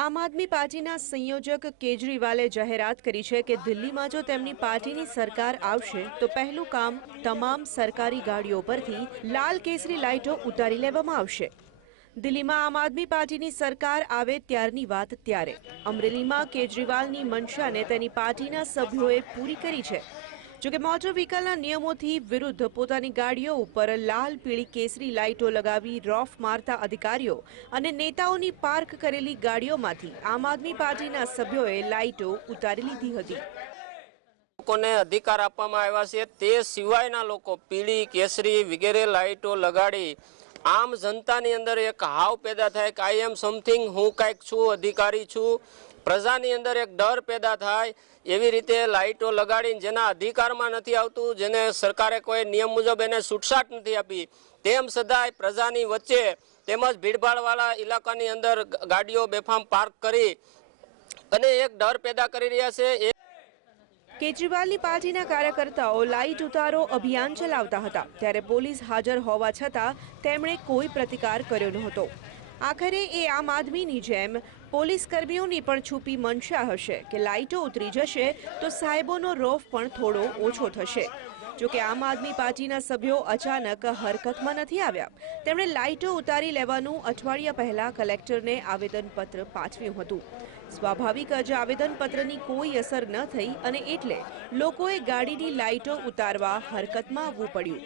આમ આદમી પાર્ટીના સંયોજક કેજરીવાલે જાહેરાત કરી છે કે દિલ્હીમાં જો તેમની પાર્ટીની સરકાર આવશે, તો પહેલું કામ તમામ સરકારી ગાડીઓ પરથી લાલ કેસરી લાઇટો ઉતારી લેવામાં આવશે. દિલ્હીમાં આમ આદમી પાર્ટીની સરકાર આવે ત્યારની વાત ત્યારે. અમરેલીમાં કેજરીવાલની મંશાને તેની પાર્ટીના સભ્યોએ પૂરી કરી છે. જોકે મોટર વ્હીકલના નિયમોથી વિરુદ્ધ પોતાની ગાડીઓ ઉપર લાલ પીળી કેસરી લાઇટો લગાવી રોફ મારતા અધિકારીઓ અને નેતાઓની પાર્ક કરેલી ગાડીઓમાંથી આમ આદમી પાર્ટીના સભ્યોએ લાઇટો ઉતારી લીધી હતી. લોકોને અધિકાર આપવામાં આવ્યા છે. તે સિવાયના લોકો પીળી, કેસરી વગેરે લાઇટો લગાડી આમ જનતાની અંદર એક હાવ પેદા થાય કે આઈ એમ સમથિંગ હું કાંઈક છું, અધિકારી છું. પ્રજાની અંદર એક ડર પેદા થાય એવી રીતે લાઇટો લગાડીને જેના અધિકારમાં નથી આવતું, જેને સરકારે કોઈ નિયમ મુજબ એને છૂટછાટ નથી આપી, તેમ સદાય પ્રજાની વચ્ચે તેમજ ભીડભાડવાળા ઇલાકાની અંદર ગાડીઓ બેફામ પાર્ક કરી અને એક ડર પેદા કરી રહ્યા છે. કેજરીવાલની પાર્ટીના કાર્યકર્તાઓ લાઇટ ઉતારો અભિયાન ચલાવતા હતા. ત્યારે પોલીસ હાજર હોવા છતાં તેમણે કોઈ પ્રતિકાર કર્યો નહોતો. આખરે એ આમ આદમીની જેમ પોલીસ કર્મીઓની પણ છુપી મનશા હશે કે લાઇટો ઉતરી જશે તો સાહેબોનો રોફ પણ થોડો ઓછો થશે. જોકે આમ આદમી પાર્ટીના સભ્યો અચાનક હરકતમાં નથી આવ્યા. તેમણે લાઇટો ઉતારી લેવાનું અઠવાડિયા પહેલા કલેક્ટરને આવેદનપત્ર પાઠવ્યું હતું. સ્વાભાવિક જ આવેદનપત્રની કોઈ અસર ન થઈ અને એટલે લોકોએ ગાડીની લાઇટો ઉતારવા હરકતમાં આવવું પડ્યું.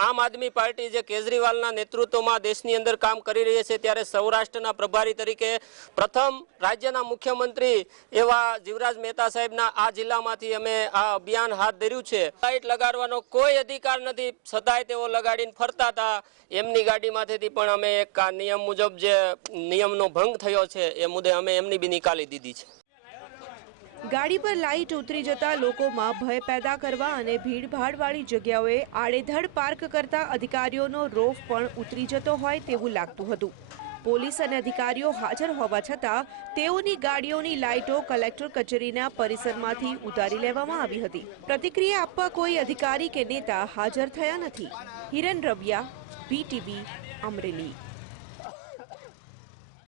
આમ આદમી પાર્ટી જે કેજરીવાલના નેતૃત્વમાં દેશની અંદર કામ કરી રહી છે ત્યારે સૌરાષ્ટ્રના પ્રભારી તરીકે પ્રથમ રાજ્યના મુખ્યમંત્રી એવા જીવરાજ મહેતા સાહેબના આ જિલ્લામાંથી અમે આ અભિયાન હાથ ધર્યું છે. લાઇટ લગાડવાનો કોઈ અધિકાર નથી છતાંય તેઓ લગાડીને ફરતા હતા. એમની ગાડીમાંથી પણ અમે એક નિયમ મુજબ જે નિયમનો ભંગ થયો છે, એ મુદ્દે અમે એમની બી નિકાલી દીધી છે. ગાડી પર લાઇટ ઉતરી જતા લોકોમાં ભય પેદા કરવા અને ભીડભાડવાળી જગ્યાઓએ આડેધડ પાર્ક કરતા અધિકારીઓનો રોફ પણ ઉતરી જતો હોય તેવું લાગતું હતું. પોલીસ અને અધિકારીઓ હાજર હોવા છતાં તેઓની ગાડીઓની લાઇટો કલેક્ટર કચેરીના પરિસરમાંથી ઉતારી લેવામાં આવી હતી. પ્રતિક્રિયા આપવા કોઈ અધિકારી કે નેતા હાજર થયા નથી. હિરન રવિયા બીટીવી અમરેલી.